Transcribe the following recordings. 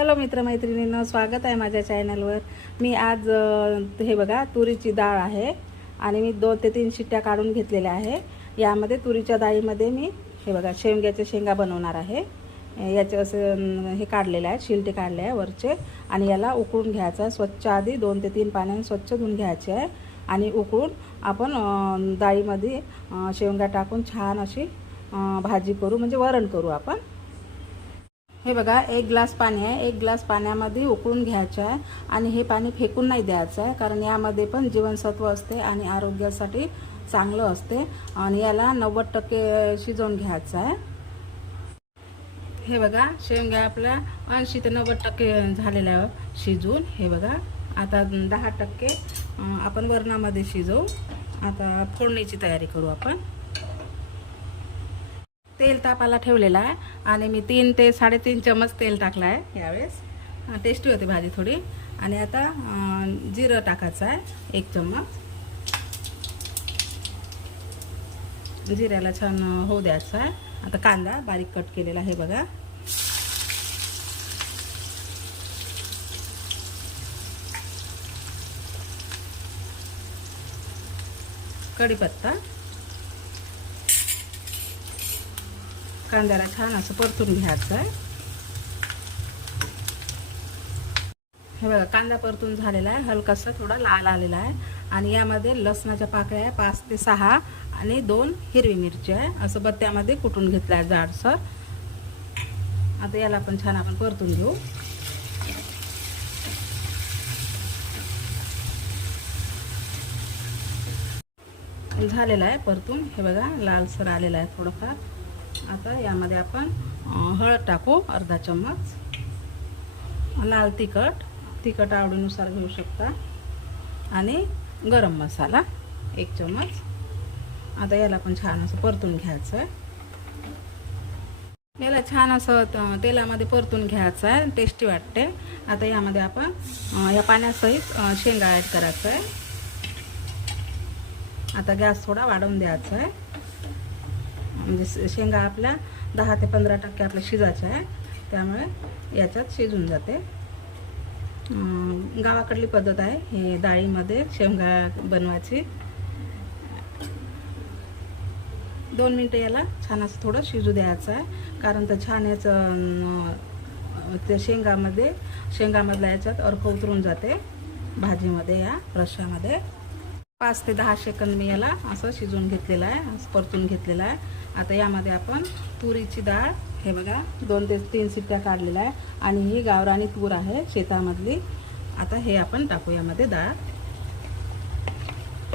Hello मित्रमैत्रिणींनो स्वागत आहे माझ्या चॅनलवर. मी आज हे बघा तुरीची डाळ आहे आणि मी दोन ते तीन शिट्ट्या काढून घेतलेल्या आहे. यामध्ये तुरीच्या डाळीमध्ये मी हे बघा शेवग्याचे शेंगा बनवणार आहे. याचे असं हे काढलेले आहे शिलटे काढले आहे वरचे. आणि याला उकळून घ्यायचं आहे स्वच्छ आधी दोन ते तीन पाण्याने स्वच्छ धुवून घ्यायचे आहे. आणि उकळून आपण डाळीमध्ये अ, शेवगा टाकून छान अशी भाजी करू म्हणजे वरण करू आपण. हे बघा एक ग्लास पाणी आहे. एक ग्लास पाण्यामध्ये उकळून घ्यायचं आहे आणि हे पाणी फेकून नाही द्यायचं आहे कारण यामध्ये पण जीवनसत्व असते आणि आरोग्यासाठी चांगलं असते आणि याला नव्वद टक्के शिजवून घ्यायचं आहे. हे बघा शेवग्या आपल्या ऐंशी ते नव्वद टक्के झालेल्या आहे शिजून. हे बघा आता दहा टक्के आपण वरणामध्ये शिजवू. आता फोडणीची तयारी करू आपण. तेल तापाला ठेवलेला आहे. आणि मी तीन ते साडेतीन चमच तेल टाकला आहे यावेळेस टेस्टी होते भाजी थोडी. आणि आता जिरं टाकायचं आहे एक चम्मच. जिऱ्याला छान होऊ द्यायचं आहे. आता कांदा बारीक कट केलेला आहे बघा. कढीपत्ता. कांद्याला छान असं परतून घ्यायचं आहे. हे बघा कांदा परतून झालेला आहे हलकासा थोडा लाल आलेला आहे. आणि यामध्ये लसणाच्या पाकळ्या आहे पाच ते सहा आणि दोन हिरवी मिरची आहे. असं बत्त्यामध्ये कुटून घेतलं आहे जाडसर. आता याला पण छान आपण परतून घेऊ. झालेला आहे परतून. हे बघा लालसर आलेला आहे थोडंफार. आता यामध्ये आपण हळद टाकू अर्धा चम्मच. लाल तिखट तिखट आवडीनुसार घेऊ शकता. आणि गरम मसाला एक चम्मच. आता याला पण छान असं परतून घ्यायचं आहे याला छान असं तेलामध्ये परतून घ्यायचं आहे टेस्टी वाटते. आता यामध्ये आपण या पाण्यासहित शेंगा ॲड करायचं आहे आता गॅस थोडा वाढवून द्यायचा आहे म्हणजे शेंगा आपल्या दहा ते पंधरा टक्के आपल्या शिजायच्या आहे. त्यामुळे याच्यात शिजून जाते. गावाकडली पद्धत आहे. हे डाळीमध्ये शेंगा बनवायची. दोन मिनटं याला छान असं थोडं शिजू द्यायचं आहे. कारण तर छान याचं त्या शेंगामध्ये शेंगामधल्या याच्यात अर्क उतरून जाते. भाजीमध्ये या रश्श्यामध्ये. पाच ते दहा सेकंद मी याला असं शिजवून घेतलेलं आहे परतून घेतलेलं आहे. आता यामध्ये आपण तुरीची डाळ हे बघा दोन ते तीन सिट्ट्या काढलेल्या आहे. आणि ही गावरानी तूर आहे शेतामधली. आता हे आपण टाकू यामध्ये डाळ.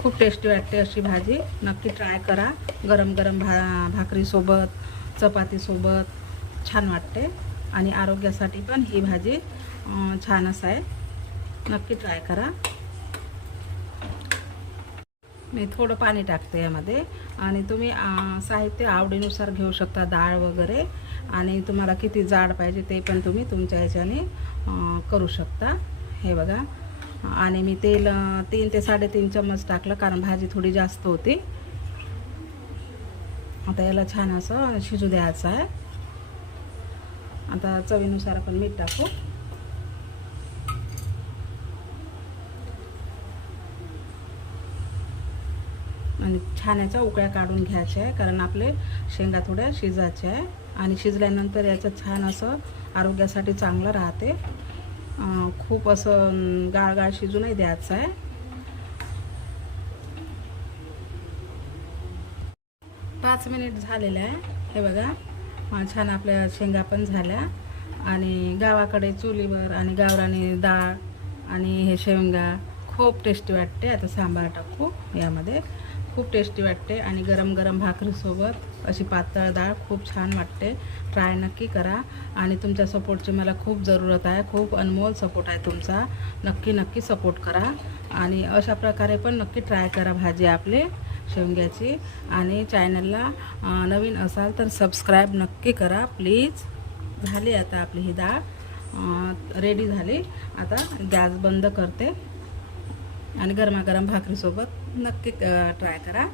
खूप टेस्टी वाटते अशी भाजी. नक्की ट्राय करा. गरम गरम भा भाकरीसोबत चपातीसोबत छान वाटते. आणि आरोग्यासाठी पण ही भाजी छानच आहे. नक्की ट्राय करा. मी थोडं पाणी टाकते यामध्ये. आणि तुम्ही साहित्य आवडीनुसार घेऊ शकता डाळ वगैरे. आणि तुम्हाला किती जाड पाहिजे ते पण तुम्ही तुमच्या ह्याच्याने करू शकता. हे बघा. आणि मी तेल तीन ते साडेतीन चम्मच टाकलं कारण भाजी थोडी जास्त होती. आता याला छान असं शिजू द्यायचं आहे. आता चवीनुसार आपण मीठ टाकू. आणि छान याच्या उकळ्या काढून घ्यायच्या आहे कारण आपले शेंगा थोड्या शिजायच्या आहे. आणि शिजल्यानंतर याचं छान असं आरोग्यासाठी चांगलं राहते. खूप असं गाळ गाळ शिजू नाही द्यायचं आहे. पाच मिनिट झालेलं आहे. हे बघा छान आपल्या शेंगा पण झाल्या. आणि गावाकडे चुलीवर आणि गावरानी डाळ आणि हे शेंगा खूप टेस्टी वाटते. आता सांबार टाकू यामध्ये. खूप टेस्टी वाटते आणि गरम गरम भाकरीसोबत अशी पातळ डाळ खूप छान वाटते. ट्राय नक्की करा आणि तुमच्या सपोर्टची मला खूप जरूरत आहे. खूप अनमोल सपोर्ट आहे तुमचा. नक्की नक्की सपोर्ट करा आणि अशा प्रकारे पण नक्की ट्राय करा भाजी आपली शेवग्याची. आणि चॅनलला नवीन असाल तर सबस्क्राईब नक्की करा. प्लीज झाली आता आपली ही डाळ. रेडी झाली. आता गॅस बंद करते. आणि गरमागरम भाकरीसोबत नक्की ट्राय करा.